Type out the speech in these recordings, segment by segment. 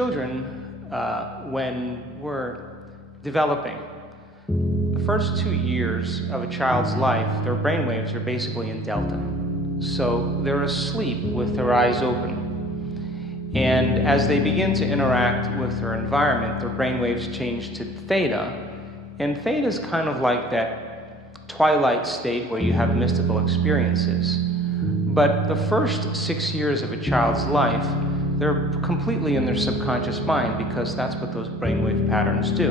children, when we're developing, the first 2 years of a child's life, their brainwaves are basically in delta. So they're asleep with their eyes open. And as they begin to interact with their environment, their brainwaves change to theta. And theta is kind of like that twilight state where you have mystical experiences. But the first 6 years of a child's life, they're completely in their subconscious mind because that's what those brainwave patterns do.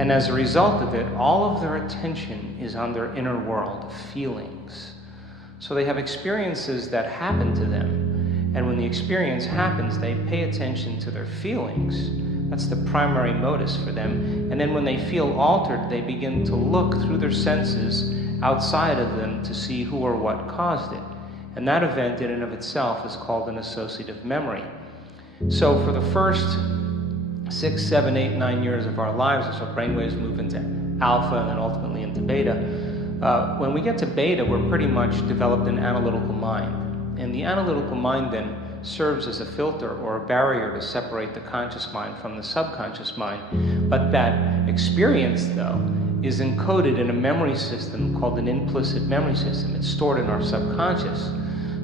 And as a result of it, all of their attention is on their inner world, feelings. So they have experiences that happen to them. And when the experience happens, they pay attention to their feelings. That's the primary modus for them. And then when they feel altered, they begin to look through their senses outside of them to see who or what caused it. And that event in and of itself is called an associative memory. So for the first 6, 7, 8, 9 years of our lives, as our brainwaves move into alpha and then ultimately into beta, when we get to beta, we're pretty much developed an analytical mind. And the analytical mind then serves as a filter or a barrier to separate the conscious mind from the subconscious mind. But that experience, though, is encoded in a memory system called an implicit memory system. It's stored in our subconscious.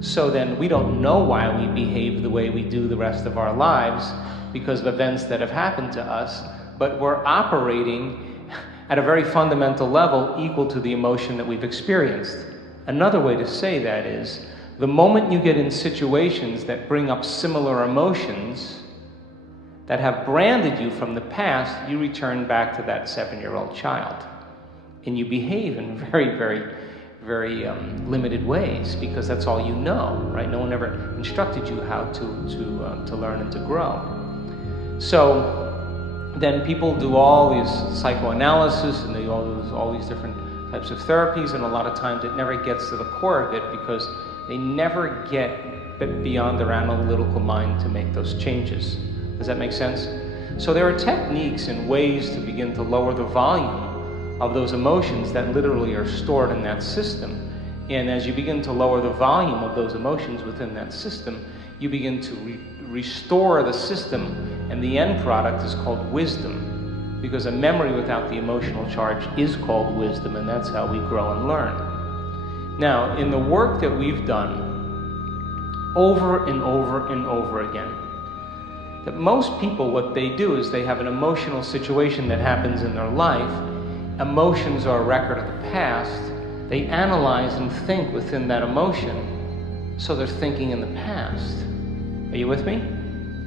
So then we don't know why we behave the way we do the rest of our lives because of events that have happened to us, but we're operating at a very fundamental level equal to the emotion that we've experienced. Another way to say that is, the moment you get in situations that bring up similar emotions that have branded you from the past, you return back to that 7-year-old child. And you behave in very limited ways because that's all you know, right? No one ever instructed you how to learn and to grow. So then people do all these psychoanalysis and they do all these different types of therapies, and a lot of times it never gets to the core of it because they never get beyond their analytical mind to make those changes. Does that make sense? So there are techniques and ways to begin to lower the volume of those emotions that literally are stored in that system. And as you begin to lower the volume of those emotions within that system, you begin to restore the system, and the end product is called wisdom. Because a memory without the emotional charge is called wisdom, and that's how we grow and learn. Now, in the work that we've done over and over and over again, that most people, what they do is they have an emotional situation that happens in their life. Emotions are a record of the past. They analyze and think within that emotion, so they're thinking in the past. Are you with me?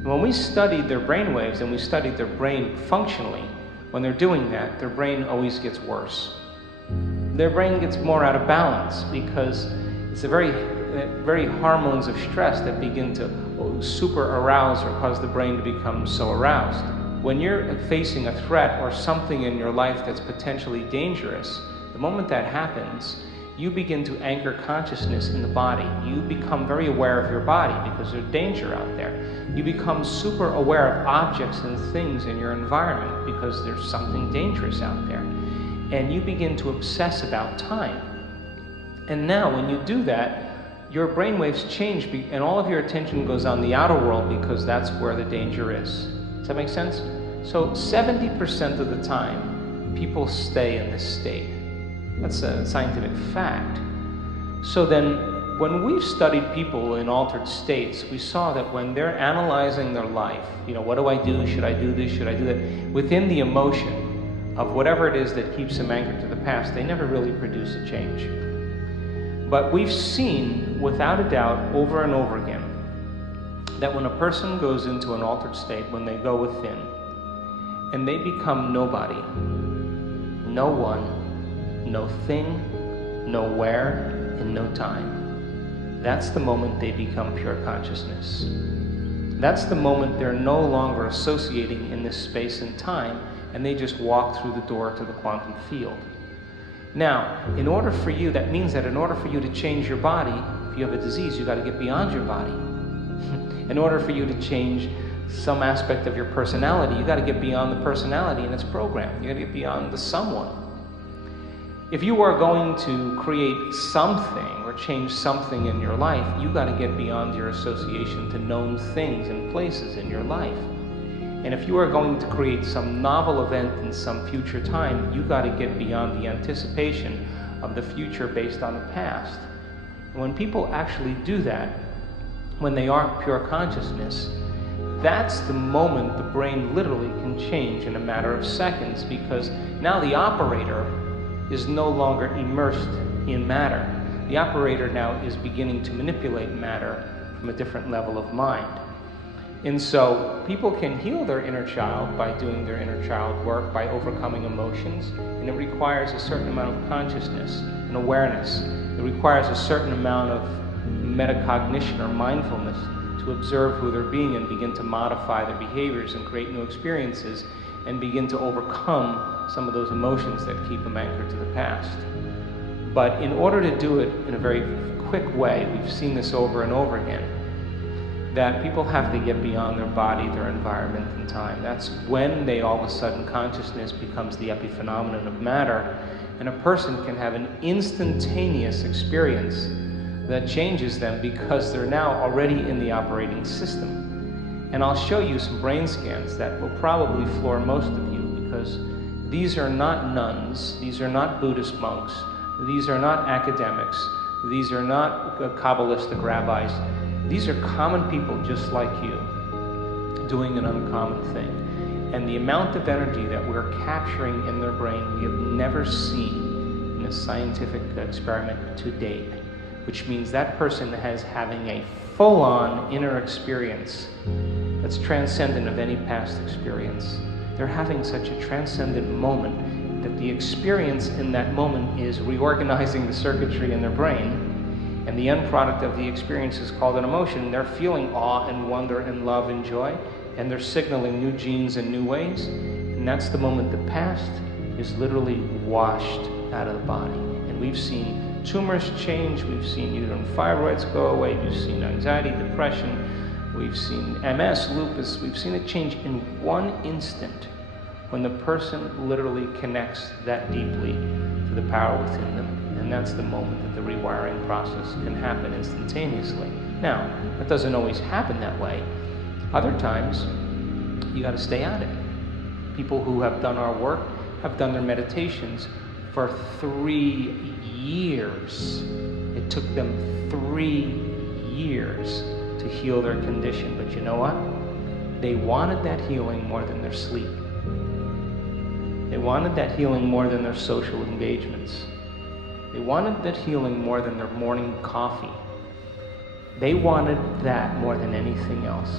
When we studied their brain waves and we studied their brain functionally, when they're doing that, their brain always gets worse. Their brain gets more out of balance because it's the very hormones of stress that begin to super arouse or cause the brain to become so aroused. When you're facing a threat or something in your life that's potentially dangerous, the moment that happens, you begin to anchor consciousness in the body. You become very aware of your body because there's danger out there. You become super aware of objects and things in your environment because there's something dangerous out there. And you begin to obsess about time. And now when you do that, your brainwaves change and all of your attention goes on the outer world because that's where the danger is. Does that make sense? So 70% of the time, people stay in this state. That's a scientific fact. So then, when we've studied people in altered states, we saw that when they're analyzing their life, what do I do? Should I do this? Should I do that? Within the emotion of whatever it is that keeps them anchored to the past, they never really produce a change. But we've seen, without a doubt, over and over again, that when a person goes into an altered state, when they go within, and they become nobody, no one, no thing, nowhere, and no time, that's the moment they become pure consciousness. That's the moment they're no longer associating in this space and time, and they just walk through the door to the quantum field. Now, that means that in order for you to change your body, if you have a disease, you got to get beyond your body. In order for you to change some aspect of your personality, you got to get beyond the personality and its program. You got to get beyond the someone. If you are going to create something or change something in your life, you got to get beyond your association to known things and places in your life. And if you are going to create some novel event in some future time, you got to get beyond the anticipation of the future based on the past. And when people actually do that, when they are pure consciousness, that's the moment the brain literally can change in a matter of seconds, because now the operator is no longer immersed in matter. The operator now is beginning to manipulate matter from a different level of mind. And so people can heal their inner child by doing their inner child work, by overcoming emotions, and it requires a certain amount of consciousness and awareness. It requires a certain amount of metacognition or mindfulness to observe who they're being and begin to modify their behaviors and create new experiences and begin to overcome some of those emotions that keep them anchored to the past. But in order to do it in a very quick way, we've seen this over and over again, that people have to get beyond their body, their environment, and time. That's when they all of a sudden consciousness becomes the epiphenomenon of matter, and a person can have an instantaneous experience that changes them because they're now already in the operating system. And I'll show you some brain scans that will probably floor most of you, because these are not nuns, these are not Buddhist monks, these are not academics, these are not Kabbalistic rabbis. These are common people just like you, doing an uncommon thing. And the amount of energy that we're capturing in their brain we have never seen in a scientific experiment to date, which means that person is having a full-on inner experience that's transcendent of any past experience. They're having such a transcendent moment that the experience in that moment is reorganizing the circuitry in their brain. And the end product of the experience is called an emotion. They're feeling awe and wonder and love and joy, and they're signaling new genes in new ways. And that's the moment the past is literally washed out of the body. And we've seen tumors change, we've seen uterine fibroids go away, we've seen anxiety, depression, we've seen MS, lupus, we've seen it change in one instant when the person literally connects that deeply to the power within them. And that's the moment that the rewiring process can happen instantaneously. Now, that doesn't always happen that way. Other times, you got to stay at it. People who have done our work have done their meditations for 3 years. It took them 3 years to heal their condition. But you know what? They wanted that healing more than their sleep. They wanted that healing more than their social engagements. They wanted that healing more than their morning coffee. They wanted that more than anything else.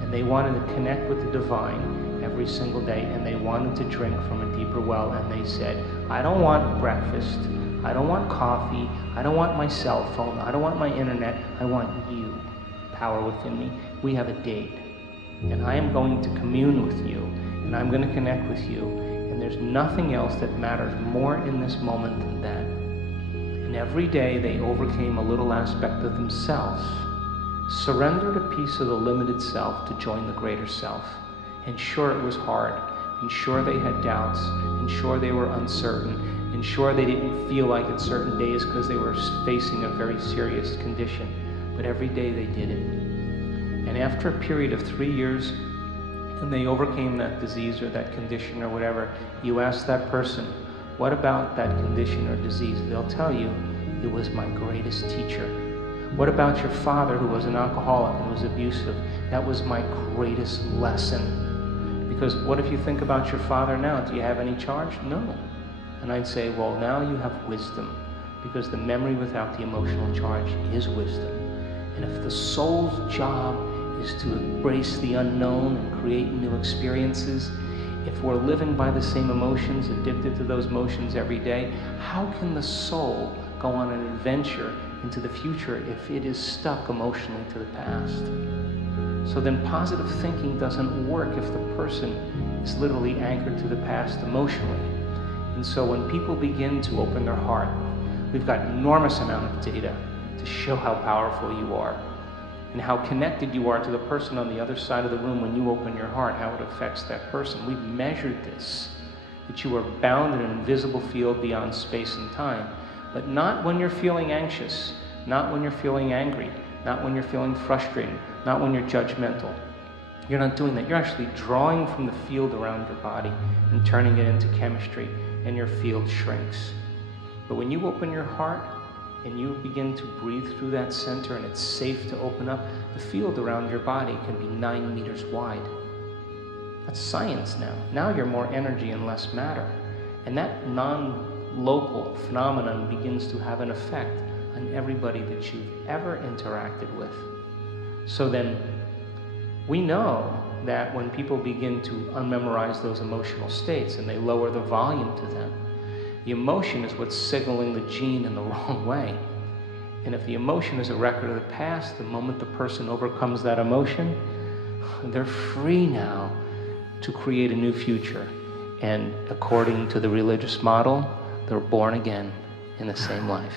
And they wanted to connect with the divine every single day, and they wanted to drink from a deeper well. And they said, I don't want breakfast, I don't want coffee, I don't want my cell phone, I don't want my internet, I want you, power within me. We have a date, and I am going to commune with you, and I'm going to connect with you, and there's nothing else that matters more in this moment than that. And every day they overcame a little aspect of themselves, surrendered a piece of the limited self to join the greater self. And sure, it was hard, and sure they had doubts, and sure they were uncertain, and sure they didn't feel like it certain days because they were facing a very serious condition. But every day they did it. And after a period of 3 years, and they overcame that disease or that condition or whatever, you ask that person, what about that condition or disease? They'll tell you, it was my greatest teacher. What about your father who was an alcoholic and was abusive? That was my greatest lesson. Because what if you think about your father now? Do you have any charge? No. And I'd say, well, now you have wisdom, because the memory without the emotional charge is wisdom. And if the soul's job is to embrace the unknown and create new experiences, if we're living by the same emotions, addicted to those emotions every day, how can the soul go on an adventure into the future if it is stuck emotionally to the past? So then positive thinking doesn't work if the person is literally anchored to the past emotionally. And so when people begin to open their heart, we've got enormous amount of data to show how powerful you are and how connected you are to the person on the other side of the room when you open your heart, how it affects that person. We've measured this, that you are bound in an invisible field beyond space and time, but not when you're feeling anxious, not when you're feeling angry, not when you're feeling frustrated, not when you're judgmental. You're not doing that. You're actually drawing from the field around your body and turning it into chemistry, and your field shrinks. But when you open your heart and you begin to breathe through that center, and it's safe to open up, the field around your body can be 9 meters wide. That's science now. Now you're more energy and less matter. And that non-local phenomenon begins to have an effect on everybody that you've ever interacted with. So then, we know that when people begin to unmemorize those emotional states and they lower the volume to them, the emotion is what's signaling the gene in the wrong way. And if the emotion is a record of the past, the moment the person overcomes that emotion, they're free now to create a new future. And according to the religious model, they're born again in the same life.